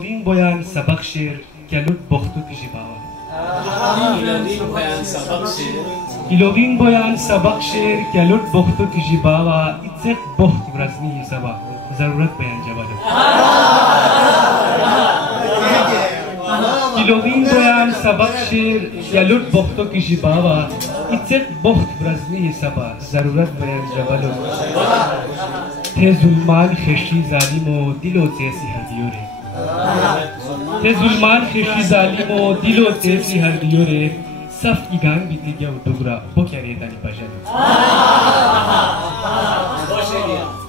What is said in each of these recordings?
این باید سبق شیر گلوت بختو کشی باوا. ایلوین باید سبق شیر گلوت بختو کشی باوا. ایتزت بخت برزنی سبا ضرورت بیان جوالو. ایلوین باید سبق شیر گلوت بختو کشی باوا. ایتزت بخت برزنی سبا ضرورت بیان جوالو. ته ظلمان خشی ظالم و دل و تیسی هدیوره. ته ظلمان خشی ظالم و دل و تیسی هدیوره. صف ایگان بیتی گیا و دوگرا بکیاری دانی پاجد.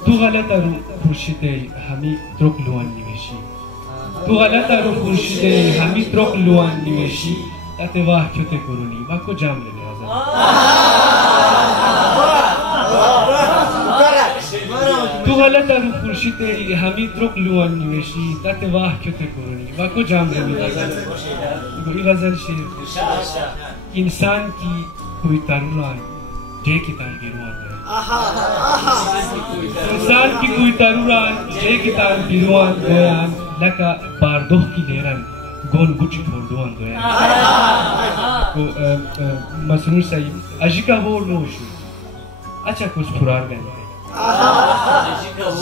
تو غلط رو خورشیده همی ترک لوان نیوشی. تو غلط رو خورشیده همی ترک لوان نیوشی. تاته واه کیوته کرونی واکو جام لیده آزاد. تو غلط رو خورشیده همی ترک لوان نیوشی. تاته واه کیوته کرونی واکو جام لیده آزاد. این غزل شیر. इंसान की कोई तरुणान जय की तान गिरुआन है इंसान की कोई तरुणान जय की तान गिरुआन गोयान लका बारदोह की लेरन गोन गुची फोड़ुआन गोयान को मसनूर सही अजिका बोर नोशु अच्छा कुछ फुरार गए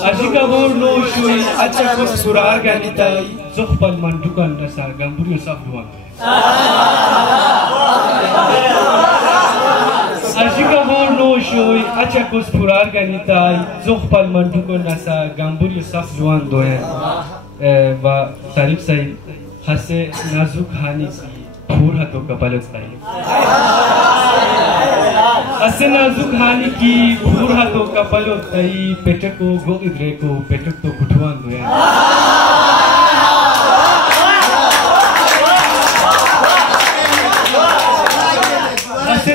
अजिका बोर नोशु अच्छा कुछ फुरार गए ताई ज़ुख़्पल मंडुकन नसा गंबुरियो सब दुआन Aşika bor noşoy, aça kus furar ganitay, zokhpal manduko nasa, gamburi saf juan doye. Va Tarif Said, hase nazuk hani si phur hato kapalat tayi. Hase nazuk hani ki phur hato kapalat tayi, petako go idreko, petak to kutuan doye.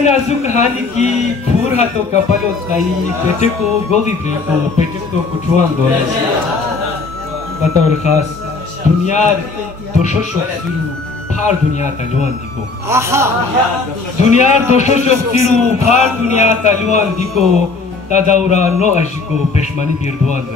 नाजुक हानि की फूर हाथों कपलो ताई पेटे को गोदी दे को पेटे को कुछवान दो बताओ खास दुनिया दोशो शोक्सिरू फार दुनिया तलवान दिको दुनिया दोशो शोक्सिरू फार दुनिया तलवान दिको तादाउरा नो अशिको पेशमानी बिरदवान दो